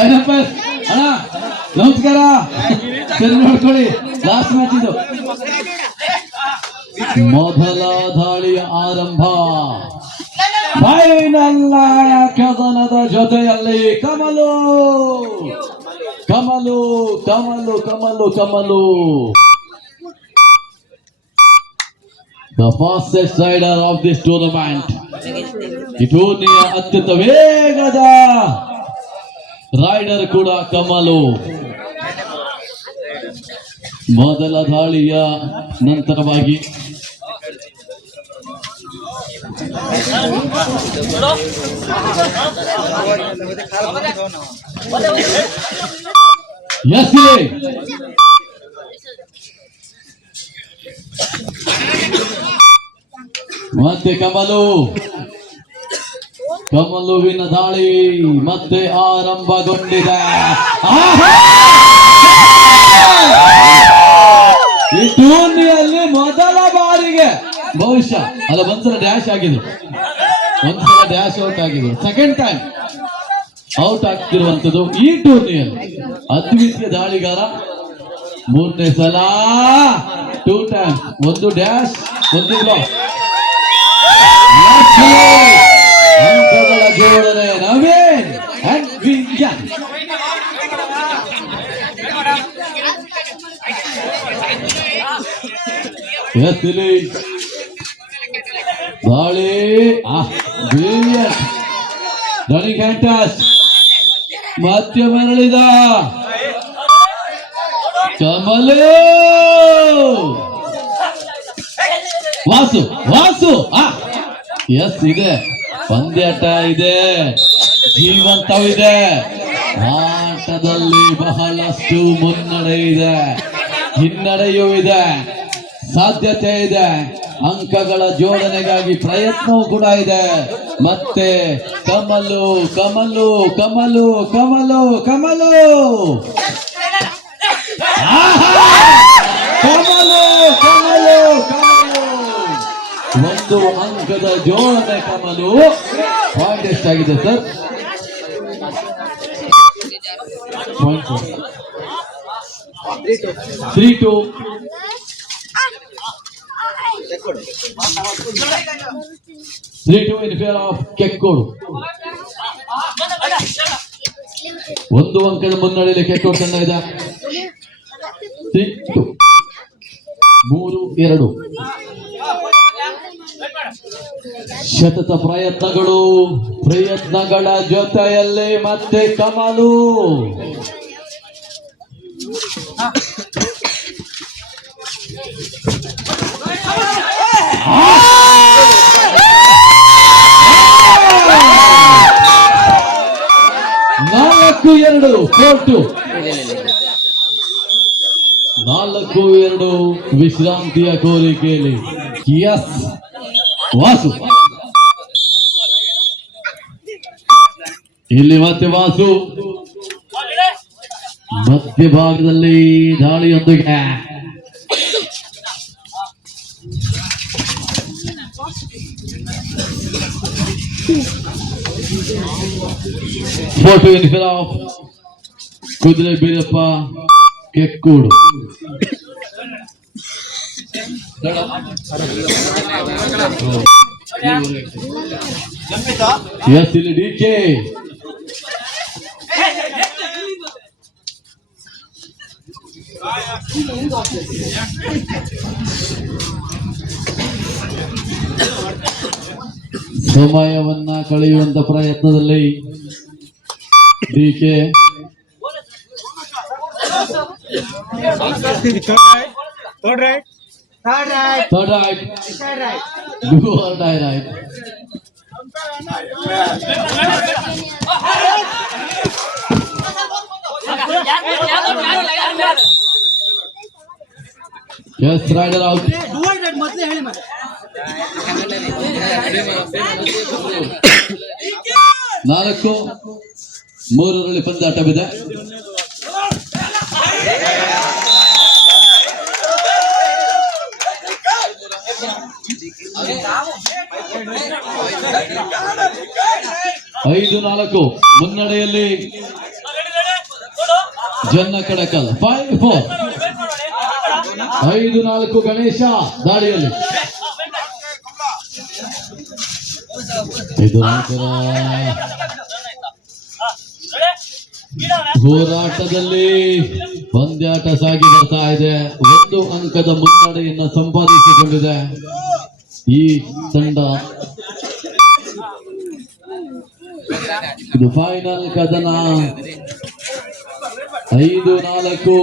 ಅಣ್ಣ, ನಮಸ್ಕಾರ. ಸರಿ, ನೋಡ್ಕೊಳ್ಳಿ. ಲಾಸ್ಟ್ ಮ್ಯಾಚ್ ಇದು. ಮೊದಲ ದಾಳಿಯ ಆರಂಭ. ಫೈನಲ್ ಕದನದ ಜೊತೆಯಲ್ಲಿ ಕಮಲು. Kamal Kamal Kamal Kamal. The fastest raider of this tournament ಈ ಟೂರ್ನಿಯ ಅತ್ಯಂತ ವೇಗದ ರೈಡರ್ ಕೂಡ ಕಮಲು. ಮೊದಲ ದಾಳಿಯ ನಂತರವಾಗಿ ಮತ್ತೆ ಕಮಲು. ಕಮಲುವಿನ ದಾಳಿ ಮತ್ತೆ ಆರಂಭಗೊಂಡಿದೆ. ಈ ಟೂರ್ನಿಯಲ್ಲಿ ಮೊದಲ ಬಾರಿಗೆ ಬಹುಶಃ, ಅಲ್ಲ, ಒಂದ್ಸಲ ಡ್ಯಾಶ್ ಆಗಿದ್ರು. ಒಂದ್ಸಲ ಡ್ಯಾಶ್ ಔಟ್ ಆಗಿದ್ರು. ಸೆಕೆಂಡ್ ಟೈಮ್ ಔಟ್ ಆಗ್ತಿರುವಂತದ್ದು ಈ ಟೂರ್ನಿಯಲ್ಲಿ. ಅದ್ವಿತೀಯ ದಾಳಿಗಾರ ಮೂರನೇ ಸಲ ಟೂ ಟೈಮ್ ಒಂದು ಡ್ಯಾಶ್ ಒಂದು ಬ್ಲಾಕ್ ಅಂಕಗಳ ಜೋಡಣೆ ನವೀನ್? ಅಂಡ್ ವಿಜ್ಞಾನ್ ಎತ್ತಿಲಿ ದಾಳಿ ಬ್ರಿಲಿಯಂಟ್ ರನಿಂಗ್ ಕ್ಯಾಂಟಸ್ ಮತ್ತೆ ಮರಳಿದ. ಕಮಲು ವಾಸು ವಾಸು ಎಸ್ ಇದೆ. ಪಂದ್ಯಾಟ ಇದೆ. ಜೀವಂತವಿದೆ. ಆಟದಲ್ಲಿ ಬಹಳಷ್ಟು ಮುನ್ನಡೆ ಇದೆ. ಹಿನ್ನಡೆಯೂ ಇದೆ. ಸಾಧ್ಯತೆ ಇದೆ. ಅಂಕಗಳ ಜೋಡಣೆಗಾಗಿ ಪ್ರಯತ್ನವೂ ಕೂಡ ಇದೆ. ಮತ್ತೆ ಕಮಲು ಕಮಲು ಕಮಲು ಕಮಲು ಕಮಲು. ಆಹಾ! ಒಂದು ಅಂಕದ ಜೋಡಣೆ ಕಮಲು ಪಾಯಿಂಟ್ ಎಷ್ಟಾಗಿದೆ sir three two three two in favour of Kekkodu ಒಂದು ಅಂಕದ ಮುನ್ನಡೆಯಲ್ಲಿ ಕೆಕ್ಕೋಡು ತಂಡ ಮೂರು, ಎರಡು. ಶತತ ಪ್ರಯತ್ನಗಳು ಪ್ರಯತ್ನಗಳ ಜೊತೆಯಲ್ಲಿ ಮತ್ತೆ ಕಮಲು. ನಾಲ್ಕು ಎರಡು ಕೋಟು ನಾಲ್ಕು ಎರಡು ವಿಶ್ರಾಂತಿಯ ಕೋರಿಕೆಯಲ್ಲಿ. ಎಸ್ ವಾಸು ಇಲ್ಲಿ ಮತ್ತೆ ವಾಸು. ಮಧ್ಯಭಾಗದಲ್ಲಿ ದಾಳಿಯೊಂದಿಗೆ. ಫೋಟೋ ಇನ್ ಆಫ್ ಕುದುರೆ ಬೀರಪ್ಪ ಕೆಕ್ಕೂಡು. ಎಸ್ ಇಲ್ಲಿ ಡಿ ಕೆ ಸಮಯವನ್ನ ಕಳೆಯುವಂತ ಪ್ರಯತ್ನದಲ್ಲಿ D K Third right. Third right. Third right. Do or die right. Yes raider out Do it right ಮೊದಲೇ ಹೇಳಿ ಮತ್ತೆ. ನಾಲ್ಕು ಮೂರರಲ್ಲಿ ಪಂದ್ಯಾಟವಿದೆ ಐದು ನಾಲ್ಕು ಮುನ್ನಡೆಯಲ್ಲಿ ಜನ್ನ ಕಡಕಲ್. ಫೈವ್ ಫೋರ್ ಐದು ನಾಲ್ಕು ಗಣೇಶ ದಾಳಿಯಲ್ಲಿ. ಇದು ನಂತರ ಹೋರಾಟದಲ್ಲಿ ಪಂದ್ಯಾಟ ಸಾಗಿ ಬರ್ತಾ ಇದೆ. ಒಂದು ಅಂಕದ ಮುನ್ನಡೆಯನ್ನು ಸಂಪಾದಿಸಿಕೊಂಡಿದೆ ಈ ತಂಡ. ಇದು ಫೈನಲ್ ಕದನ ಐದು ನಾಲ್ಕು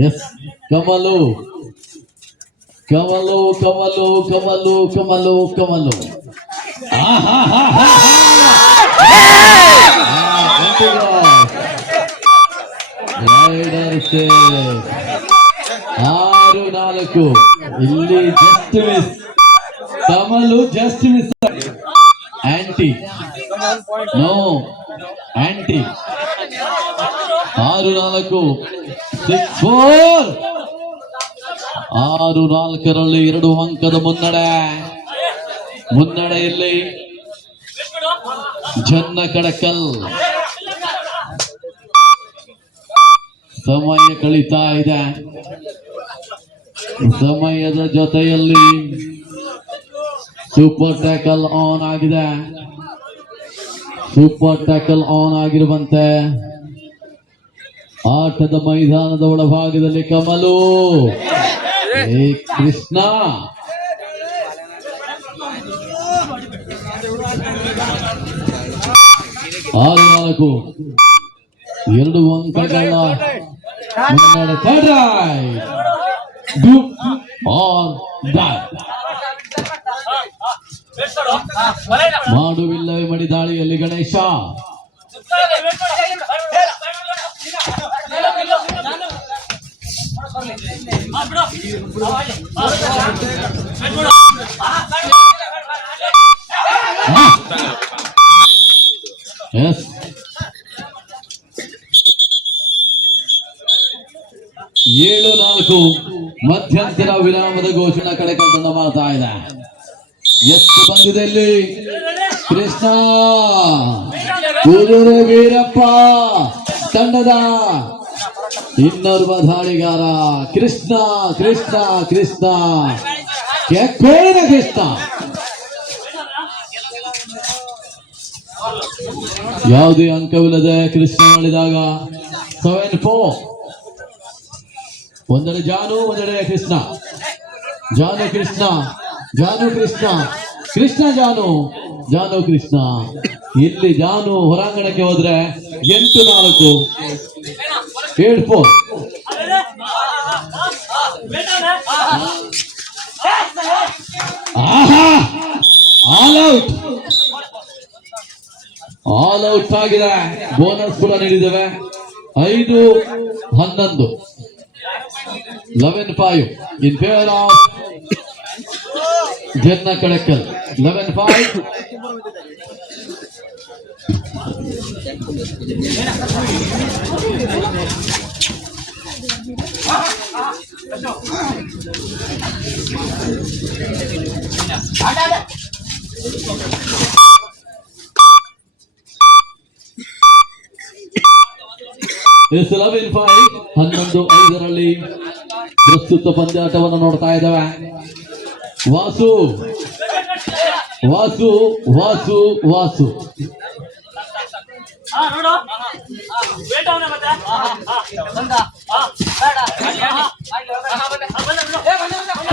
ಎಸ್ ಕಮಲು ಕಮಲು ಕಮಲು ಕಮಲು ಕಮಲು ಕಮಲು ಆಹಾಹಾಹಾ. ಆ, ಗಂಟೆಗ. Raider save. ಆರು ನಾಲ್ಕು ಇಲ್ಲಿ just miss Kamal just miss anti. No, anti. ಆರು, ನಾಲ್ಕು. ಫೋರ್ ಆರು, ನಾಲ್ಕರಲ್ಲಿ ಎರಡು ಅಂಕದ ಮುನ್ನಡೆ. ಮುನ್ನಡೆಯಲ್ಲಿ ಜನ್ನ ಕಡಕಲ್. ಸಮಯ ಕಳೀತಾ ಇದೆ. ಸಮಯದ ಜೊತೆಯಲ್ಲಿ ಸೂಪರ್ ಟ್ಯಾಕಲ್ ಆನ್ ಆಗಿದೆ. ಸೂಪರ್ ಟ್ಯಾಕಲ್ ಆನ್ ಆಗಿರುವಂತೆ ಆಟದ ಮೈದಾನದ ಒಳಭಾಗದಲ್ಲಿ ಕಮಲು. ಏ ಕೃಷ್ಣ. ಆರು ನಾಲ್ಕು. ಎರಡು ಅಂಕಗಳ ಮುನ್ನಡೆ ಆನ್ ಮಾಡುವಿಲ್ಲವೇ ಮಡಿ ದಾಳಿಯಲ್ಲಿ ಗಣೇಶ. ಏಳು ನಾಲ್ಕು ಮಧ್ಯಂತರ ವಿರಾಮದ ಘೋಷಣೆ ಕಡೆ ಕಂಡು ಮಾಡ್ತಾ ಇದೆ ಎಷ್ಟು ಬಂದಿದೆ ಇಲ್ಲಿ? ಕೃಷ್ಣ. ಕುದುರೆ ವೀರಪ್ಪ. ತಂಡದ ಇನ್ನೊರ್ವ ದಾಳಿಗಾರ ಕೃಷ್ಣ ಕೃಷ್ಣ ಕೃಷ್ಣ. ಕೆಕ್ಕೇನ ಕೃಷ್ಣ. ಯಾವುದೇ ಅಂಕವಿಲ್ಲದೆ ಕೃಷ್ಣ ಮಾಡಿದಾಗ ಸೆವೆನ್ ಫೋರ್. ಒಂದೆಡೆ ಜಾನು ಒಂದರೆ ಕೃಷ್ಣ. ಜಾನು ಕೃಷ್ಣ. ಜಾನು ಕೃಷ್ಣ. ಕೃಷ್ಣ ಜಾನು. ಜಾನು ಕೃಷ್ಣ. ಇಲ್ಲಿ ಜಾನು ಹೊರಾಂಗಣಕ್ಕೆ ಹೋದ್ರೆ ಎಂಟು ನಾಲ್ಕು. ಏಳು ಫೋರ್ ಆಹಾ! ಆಲ್ ಔಟ್ ಆಲ್ ಔಟ್ ಆಗಿದೆ. ಬೋನಸ್ ಕೂಡ ನೀಡಿದ್ದೇವೆ. ಐದು, ಹನ್ನೊಂದು. Eleven five in favour of Janna Kalakal eleven five yes eleven five ಹನ್ನೊಂದು ಐದರಲ್ಲಿ ಪ್ರಸ್ತುತ ಪಂದ್ಯಾಟವನ್ನು ನೋಡ್ತಾ ಇದ್ದಾವೆ. ವಾಸು. ವಾಸು ವಾಸು ವಾಸು. ಹಾ ನೋಡು. ವೇಟ್ ಅವನೇ ಮತ್ತೆ ಬಂದ ಬೇಡ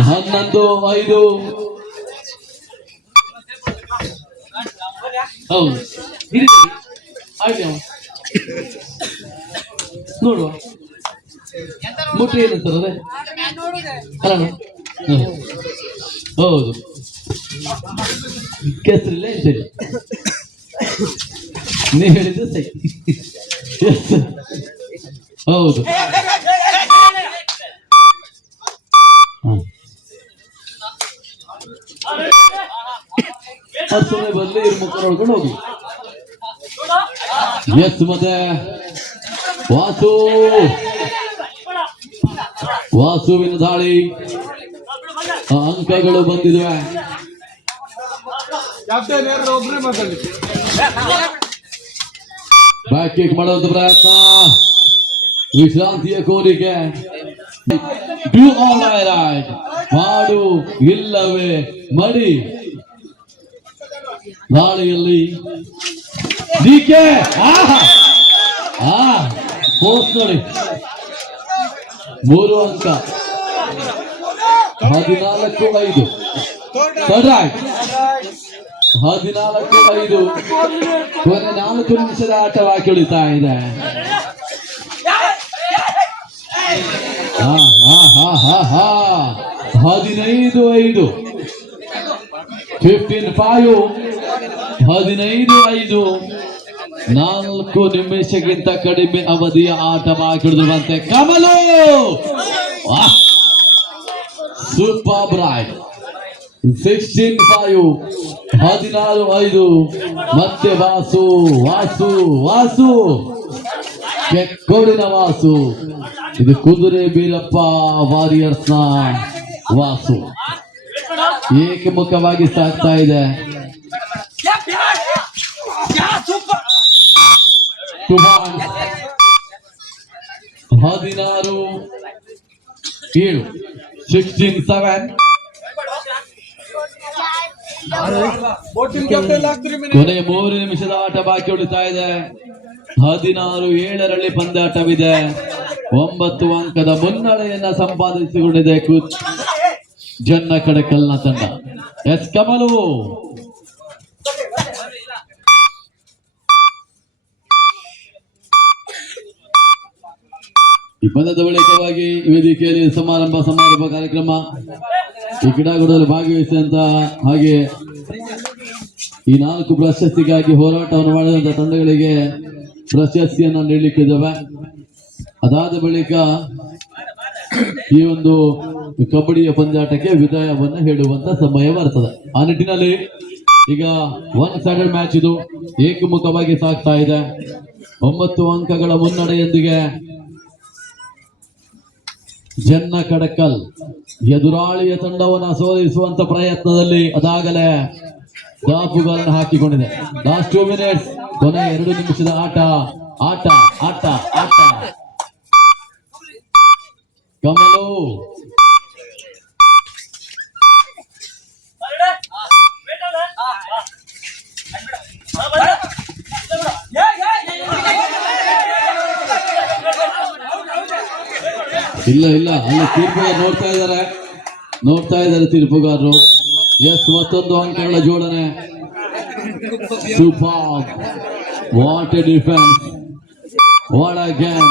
ಹನ್ನೊಂದು ಐದು. ಹೌದು. ಆಯ್ತು. ನೋಡುವ. ಮುಟ್ಟಿ ಏನಂತಾರೆ ಅಲ್ಲ. ಹೌದು. ಕೆಸರಿಲ್ಲ ಎಂತಿಲ್ಲ ನೀವು ಹೇಳಿದ್ದು ಸರಿ. Yes. ಹೌದು. ಹ್ಮ್. ಅದು ಸುಮ್ಮನೆ ಬರಲಿ ಇವ್ರ ಮುಖ ನೋಡ್ಕೊಂಡು ಹೋಗಿ. ಎಸ್ ಮತ್ತೆ. ವಾಸು. ವಾಸುವಿನ ದಾಳಿ. ಆ ಅಂಕಗಳು ಬಂದಿದೆ. ಬ್ಯಾಕ್ ಕಿಕ್ ಮಾಡುವಂತ ಪ್ರಯತ್ನ. ವಿಶ್ರಾಂತಿಯ ಕೋರಿಕೆ. ಡೂ ಆಲ್ ರೈಟ್ ಮಾಡು ಇಲ್ಲವೇ? ಮಡಿ. ನಾಳೆಯಲ್ಲಿ ಡಿಕೆ ಆಹಾ. ಆ ನೋಡಿ. ಮೂರು ಅಂಕ. ಹದಿನಾಲ್ಕು ಐದು ಹದಿನಾಲ್ಕು ಐದು ಕೊನೆ ನಾಲ್ಕು ನಿಮಿಷದ ಆಟವಾಗಿ ಉಳಿತಾ ಇದೆ. ಹದಿನೈದು, ಐದು. ಫಿಫ್ಟೀನ್ ಫೈವ್ ಹದಿನೈದು, ಐದು. ನಾಲ್ಕು ನಿಮಿಷಕ್ಕಿಂತ ಕಡಿಮೆ ಅವಧಿಯ ಆಟವಾಗಿ ಹಿಡಿದಿರುವಂತೆ ಕಮಲು. ಸೂಪರ್ ಬ್ರೈಟ್ ಸಿಕ್ಸ್ಟೀನ್ ಫೈವ್ ಹದಿನಾರು ಐದು. ಮತ್ತೆ ವಾಸು ವಾಸು ವಾಸು. ಕೆಕ್ಕೋಡಿನ ವಾಸು. ಇದು ಕುದುರೆ ಬೀರಪ್ಪ ವಾರಿಯರ್ಸ್ನ ವಾಸು. ಏಕಮುಖವಾಗಿ ಸಾಕ್ತಾ ಇದೆ? ಹದಿನಾರು ಏಳು. ಸಿಕ್ಸ್ಟೀನ್ ಸೆವೆನ್ ಕೊನೆ ಮೂರು ನಿಮಿಷದ ಆಟ ಬಾಕಿ ಉಳಿತಾ ಇದೆ. ಹದಿನಾರು ಏಳರಲ್ಲಿ ಪಂದ್ಯಾಟವಿದೆ. ಒಂಬತ್ತು ಅಂಕದ ಮುನ್ನಡೆಯನ್ನ ಸಂಪಾದಿಸಿಕೊಂಡಿದೆ ಜನ್ನ ಕಡಕಲ್ನ ತಂಡ. ಎಸ್ ಕಮಲು. ಈ ಪಂದ್ಯದ ಬಳಿಕವಾಗಿ ವೇದಿಕೆಯಲ್ಲಿ ಸಮಾರಂಭ ಸಮಾರಂಭ ಕಾರ್ಯಕ್ರಮ ಈ ಕ್ರೀಡಾಕೂಟದಲ್ಲಿ ಭಾಗವಹಿಸಿದಂತ ಹಾಗೆ ಈ ನಾಲ್ಕು ಪ್ರಶಸ್ತಿಗಾಗಿ ಹೋರಾಟವನ್ನು ಮಾಡಿದಂತ ತಂಡಗಳಿಗೆ ಪ್ರಶಸ್ತಿಯನ್ನು ನೀಡಲಿಕ್ಕಿದ್ದಾವೆ. ಅದಾದ ಬಳಿಕ ಈ ಒಂದು ಕಬಡ್ಡಿಯ ಪಂದ್ಯಾಟಕ್ಕೆ ವಿದಾಯವನ್ನು ಹೇಳುವಂತ ಸಮಯ ಬರ್ತದೆ. ಆ ನಿಟ್ಟಿನಲ್ಲಿ ಈಗ ಒನ್ ಸೈಡೆಡ್ ಮ್ಯಾಚ್ ಇದು ಏಕಮುಖವಾಗಿ ಸಾಗ್ತಾ ಇದೆ. ಒಂಬತ್ತು ಅಂಕಗಳ ಮುನ್ನಡೆಯೊಂದಿಗೆ ಜನ್ನ ಕಡಕಲ್, ಎದುರಾಳಿಯ ತಂಡವನ್ನು ಸೋಲಿಸುವಂತ ಪ್ರಯತ್ನದಲ್ಲಿ ಅದಾಗಲೇ ದಾಪುಗಳನ್ನು ಹಾಕಿಕೊಂಡಿದೆ. ಲಾಸ್ಟ್ ಟೂ ಮಿನಿಟ್ಸ್ ಕೊನೆ ಎರಡು ನಿಮಿಷದ ಆಟ ಆಟ ಆಟ ಆಟ. ಕಮಲು ಇಲ್ಲ ಇಲ್ಲ. ಅಲ್ಲಿ, ತೀರ್ಪುಗಾರ ನೋಡ್ತಾ ಇದ್ದಾರೆ. ನೋಡ್ತಾ ಇದ್ದಾರೆ ತೀರ್ಪುಗಾರರು. ಎಸ್ ಮತ್ತೊಂದು ಅಂಕಗಳ ಜೋಡಣೆ. Super what a defence what a game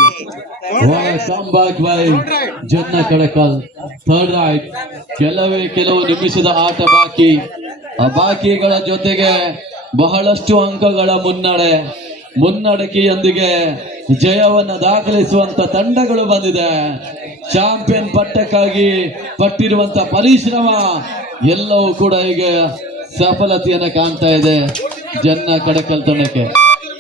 what by Janna Kadakal third right ಕೆಲವೇ ಕೆಲವು ನಿಮಿಷದ ಆಟ ಬಾಕಿ. ಆ ಬಾಕಿಗಳ ಜೊತೆಗೆ ಬಹಳಷ್ಟು ಅಂಕಗಳ ಮುನ್ನಡೆ. ಮುನ್ನಡೆಕೆಯೊಂದಿಗೆ ಜಯವನ್ನ ದಾಖಲಿಸುವಂತ ತಂಡಗಳು ಬಂದಿದೆ. ಚಾಂಪಿಯನ್ ಪಟ್ಟಕ್ಕಾಗಿ ಪಟ್ಟಿರುವಂತ ಪರಿಶ್ರಮ ಎಲ್ಲವೂ ಕೂಡ ಈಗ ಸಫಲತೆಯನ್ನು ಕಾಣ್ತಾ ಇದೆ. ಜನ್ನ ಕಡಕಲ್ ತಂಡಕ್ಕೆ.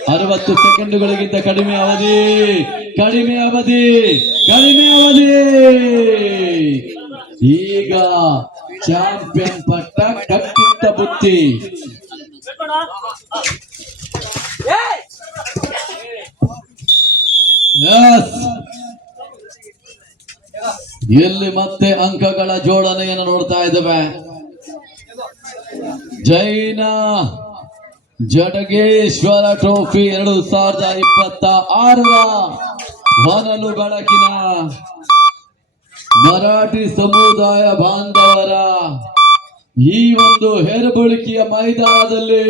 ಅರವತ್ತು ಸೆಕೆಂಡುಗಳಿಗಿಂತ ಕಡಿಮೆ ಅವಧಿ. ಕಡಿಮೆ ಅವಧಿ. ಕಡಿಮೆ ಅವಧಿ. ಈಗ ಚಾಂಪಿಯನ್ ಪಟ್ಟ ಕಟ್ಟಿಟ್ಟ ಬುತ್ತಿ. ಎಲ್ಲಿ ಮತ್ತೆ ಅಂಕಗಳ ಜೋಡಣೆಯನ್ನು ನೋಡ್ತಾ ಇದ್ದೇವೆ. ಜೈನ ಜಡಗೇಶ್ವರ ಟ್ರೋಫಿ ಎರಡು ಸಾವಿರದ ಇಪ್ಪತ್ತ ಆರರ ಹೊನಲು ಬೆಳಕಿನ ಮರಾಠಿ ಸಮುದಾಯ ಬಾಂಧವರ ಈ ಒಂದು ಹೆರಬುಳಿಕೆಯ ಮೈದಾನದಲ್ಲಿ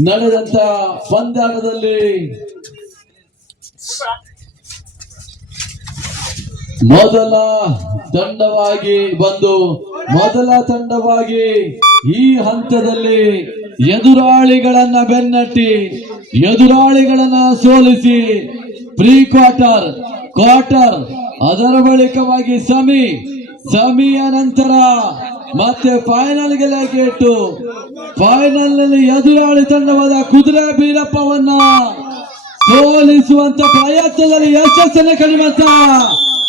ನಡೆದಂತ ಪಂದ್ಯಾಟದಲ್ಲಿ ಮೊದಲ ತಂಡವಾಗಿ ಬಂದು, ಮೊದಲ ತಂಡವಾಗಿ ಈ ಹಂತದಲ್ಲಿ ಎದುರಾಳಿಗಳನ್ನ ಬೆನ್ನಟ್ಟಿ, ಎದುರಾಳಿಗಳನ್ನ ಸೋಲಿಸಿ, ಪ್ರೀ ಕ್ವಾರ್ಟರ್ ಕ್ವಾರ್ಟರ್, ಅದರ ಬಳಿಕವಾಗಿ ಸಮಿ, ಸಮಿಯ ನಂತರ ಮತ್ತೆ ಫೈನಲ್ಗೆ ಇಟ್ಟು ಫೈನಲ್ನಲ್ಲಿ ಎದುರಾಳಿ ತಂಡವಾದ ಕುದುರೆ ಬೀರಪ್ಪವನ್ನ ಸೋಲಿಸುವಂತ ಪ್ರಯತ್ನದಲ್ಲಿ ಯಶಸ್ಸನ್ನು ಕಡಿಮಂತ